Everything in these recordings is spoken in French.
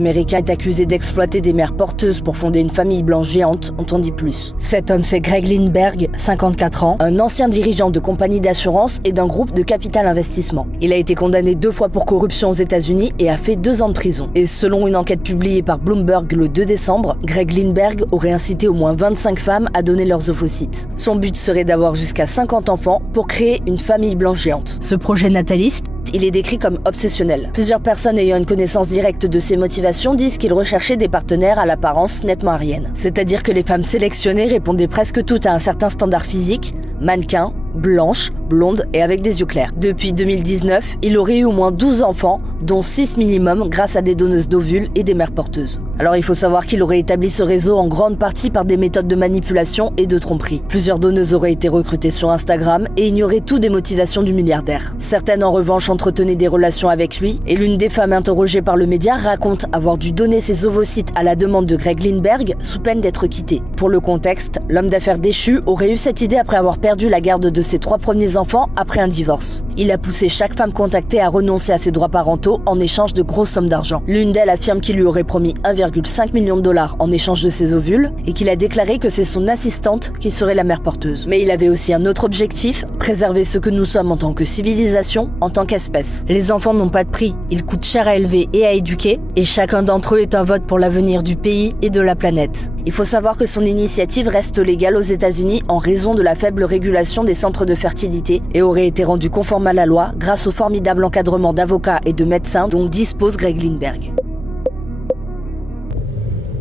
Américain est accusé d'exploiter des mères porteuses pour fonder une famille blanche géante, on t'en dit plus. Cet homme, c'est Greg Lindbergh, 54 ans, un ancien dirigeant de compagnie d'assurance et d'un groupe de capital investissement. Il a été condamné 2 fois pour corruption aux États-Unis et a fait 2 ans de prison. Et selon une enquête publiée par Bloomberg le 2 décembre, Greg Lindbergh aurait incité au moins 25 femmes à donner leurs ovocytes. Son but serait d'avoir jusqu'à 50 enfants pour créer une famille blanche géante. Ce projet nataliste, il est décrit comme obsessionnel. Plusieurs personnes ayant une connaissance directe de ses motivations disent qu'il recherchait des partenaires à l'apparence nettement arienne. C'est-à-dire que les femmes sélectionnées répondaient presque toutes à un certain standard physique, mannequin, blanche, blonde et avec des yeux clairs. Depuis 2019, il aurait eu au moins 12 enfants, dont 6 minimum grâce à des donneuses d'ovules et des mères porteuses. Alors il faut savoir qu'il aurait établi ce réseau en grande partie par des méthodes de manipulation et de tromperie. Plusieurs donneuses auraient été recrutées sur Instagram et ignoraient tout des motivations du milliardaire. Certaines en revanche entretenaient des relations avec lui et l'une des femmes interrogées par le média raconte avoir dû donner ses ovocytes à la demande de Greg Lindbergh sous peine d'être quittée. Pour le contexte, l'homme d'affaires déchu aurait eu cette idée après avoir perdu la garde de ses 3 premiers enfants après un divorce. Il a poussé chaque femme contactée à renoncer à ses droits parentaux en échange de grosses sommes d'argent. L'une d'elles affirme qu'il lui aurait promis 1,5 million de dollars en échange de ses ovules et qu'il a déclaré que c'est son assistante qui serait la mère porteuse. Mais il avait aussi un autre objectif, préserver ce que nous sommes en tant que civilisation, en tant qu'espèce. Les enfants n'ont pas de prix, ils coûtent cher à élever et à éduquer et chacun d'entre eux est un vote pour l'avenir du pays et de la planète. Il faut savoir que son initiative reste légale aux États-Unis en raison de la faible régulation des centres de fertilité et aurait été rendue conforme à la loi grâce au formidable encadrement d'avocats et de médecins dont dispose Greg Lindbergh.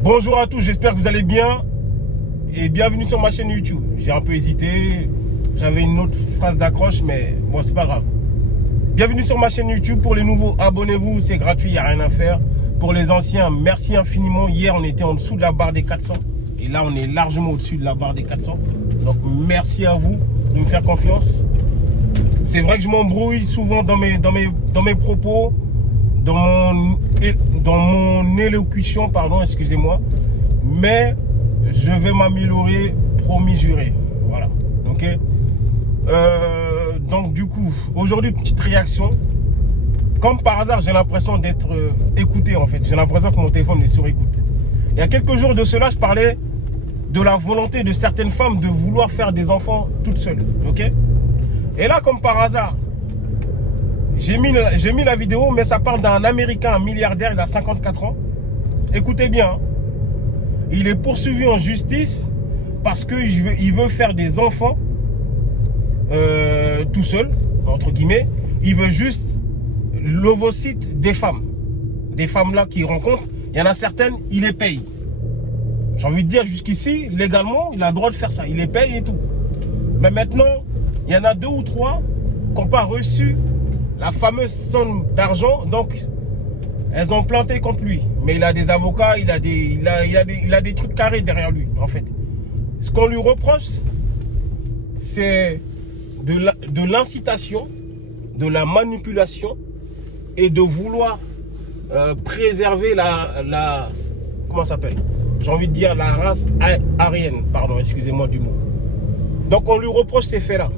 Bonjour à tous, j'espère que vous allez bien et bienvenue sur ma chaîne YouTube. J'ai un peu hésité, j'avais une autre phrase d'accroche mais bon c'est pas grave. Bienvenue sur ma chaîne YouTube, pour les nouveaux abonnez-vous, c'est gratuit, il n'y a rien à faire. Pour les anciens, merci infiniment. Hier on était en dessous de la barre des 400 et là on est largement au-dessus de la barre des 400. Donc merci à vous de me faire confiance. C'est vrai que je m'embrouille souvent dans mes propos, dans mon élocution, pardon, excusez-moi. Mais je vais m'améliorer, promis juré. Voilà. Ok. Donc du coup, aujourd'hui, petite réaction. Comme par hasard, j'ai l'impression d'être écouté en fait. J'ai l'impression que mon téléphone est sur écoute. Il y a quelques jours de cela, je parlais de la volonté de certaines femmes de vouloir faire des enfants toutes seules. Ok. Et là, comme par hasard, j'ai mis la vidéo, mais ça parle d'un Américain, un milliardaire, il a 54 ans. Écoutez bien, il est poursuivi en justice parce qu'il veut faire des enfants tout seul, entre guillemets. Il veut juste l'ovocyte des femmes. Des femmes là qu'il rencontre, il y en a certaines, il les paye. J'ai envie de dire jusqu'ici, légalement, il a le droit de faire ça. Il les paye et tout. Mais maintenant, il y en a 2 ou 3 qui n'ont pas reçu la fameuse somme d'argent, donc elles ont planté contre lui. Mais il a des avocats, il a des trucs carrés derrière lui, en fait. Ce qu'on lui reproche, c'est de l'incitation, de la manipulation et de vouloir préserver la comment ça s'appelle? J'ai envie de dire la race aryenne, pardon, excusez-moi du mot. Donc on lui reproche ces faits-là.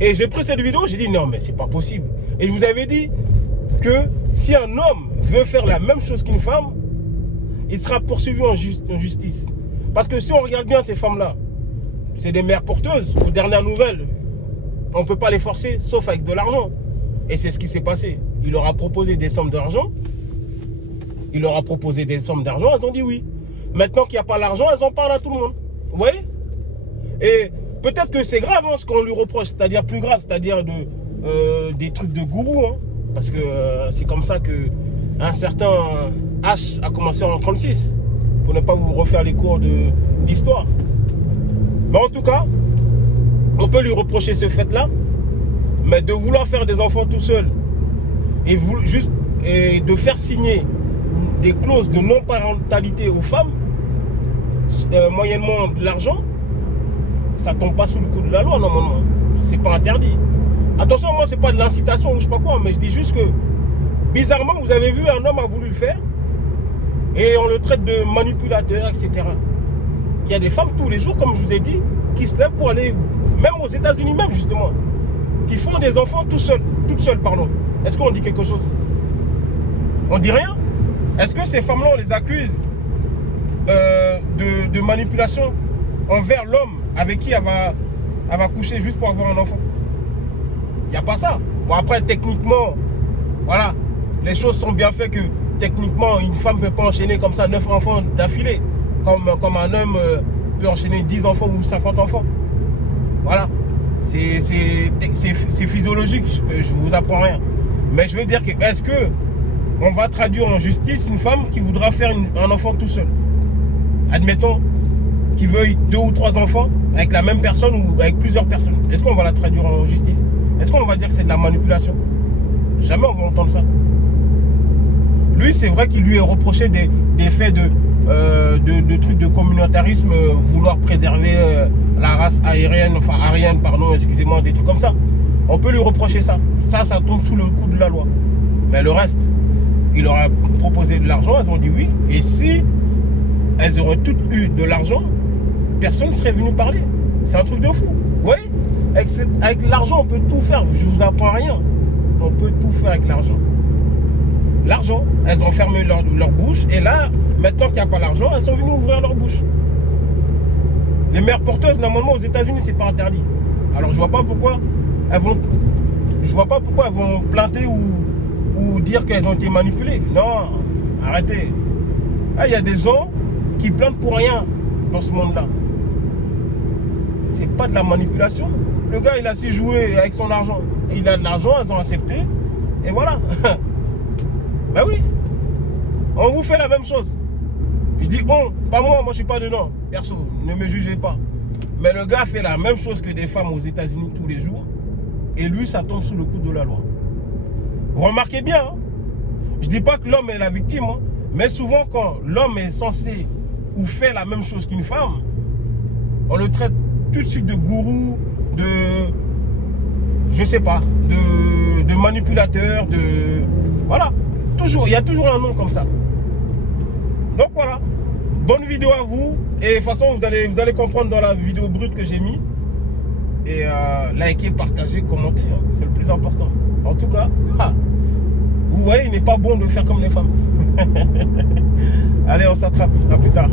Et j'ai pris cette vidéo, j'ai dit non mais c'est pas possible. Et je vous avais dit que si un homme veut faire la même chose qu'une femme, il sera poursuivi en justice. Parce que si on regarde bien ces femmes-là, c'est des mères porteuses, aux dernières nouvelles. On ne peut pas les forcer, sauf avec de l'argent. Et c'est ce qui s'est passé. Il leur a proposé des sommes d'argent. Il leur a proposé des sommes d'argent, elles ont dit oui. Maintenant qu'il n'y a pas l'argent, elles en parlent à tout le monde. Vous voyez? Et peut-être que c'est grave hein, ce qu'on lui reproche, c'est-à-dire plus grave, c'est-à-dire des trucs de gourou. Hein, parce que c'est comme ça que un certain H a commencé en 36. Pour ne pas vous refaire les cours d'histoire. Mais en tout cas, on peut lui reprocher ce fait-là. Mais de vouloir faire des enfants tout seul et de faire signer des clauses de non-parentalité aux femmes, moyennement de l'argent, ça tombe pas sous le coup de la loi normalement. C'est pas interdit. Attention, moi c'est pas de l'incitation ou je sais pas quoi, mais je dis juste que bizarrement vous avez vu un homme a voulu le faire et on le traite de manipulateur, etc. Il y a des femmes tous les jours, comme je vous ai dit, qui se lèvent pour aller, même aux États-Unis même justement, qui font des enfants toutes seules, pardon. Est-ce qu'on dit quelque chose? On dit rien? Est-ce que ces femmes-là, on les accuse de manipulation envers l'homme avec qui elle va coucher juste pour avoir un enfant? Il n'y a pas ça. Bon, après, techniquement, voilà, les choses sont bien faites que techniquement, une femme ne peut pas enchaîner comme ça 9 enfants d'affilée, comme un homme peut enchaîner 10 enfants ou 50 enfants. Voilà. C'est physiologique, je vous apprends rien. Mais je veux dire que, est-ce que on va traduire en justice une femme qui voudra faire un enfant tout seul? Admettons qu'il veuille 2 ou 3 enfants avec la même personne ou avec plusieurs personnes. Est-ce qu'on va la traduire en justice? Est-ce qu'on va dire que c'est de la manipulation? Jamais on va entendre ça. Lui, c'est vrai qu'il lui est reproché des faits de trucs de communautarisme, vouloir préserver la race aryenne, pardon, excusez-moi, des trucs comme ça. On peut lui reprocher ça. Ça tombe sous le coup de la loi. Mais le reste, il leur a proposé de l'argent, elles ont dit oui. Et si elles auraient toutes eu de l'argent, personne ne serait venu parler. C'est un truc de fou. Oui, avec l'argent, on peut tout faire. Je vous apprends rien. On peut tout faire avec l'argent. L'argent, elles ont fermé leur bouche. Et là, maintenant qu'il n'y a pas l'argent, elles sont venues ouvrir leur bouche. Les mères porteuses, normalement, aux États-Unis, c'est pas interdit. Alors, je vois pas pourquoi elles vont planter ou dire qu'elles ont été manipulées. Non, arrêtez. Il y a des gens qui plantent pour rien dans ce monde-là. C'est pas de la manipulation. Le gars, il a su jouer avec son argent. Il a de l'argent, elles ont accepté. Et voilà. Ben oui. On vous fait la même chose. Je dis on, pas moi je suis pas dedans. Perso, ne me jugez pas. Mais le gars fait la même chose que des femmes aux États-Unis tous les jours. Et lui, ça tombe sous le coup de la loi. Vous remarquez bien, hein? Je dis pas que l'homme est la victime, hein, mais souvent quand l'homme est censé ou fait la même chose qu'une femme, on le traite tout de suite de gourou, de, je sais pas, de manipulateur, de, voilà, toujours, il y a toujours un nom comme ça. Donc voilà, bonne vidéo à vous, et de toute façon vous allez comprendre dans la vidéo brute que j'ai mis, et likez, partagez, commentez, hein, c'est le plus important. En tout cas, vous voyez, il n'est pas bon de faire comme les femmes. Allez, on s'attrape, à plus tard.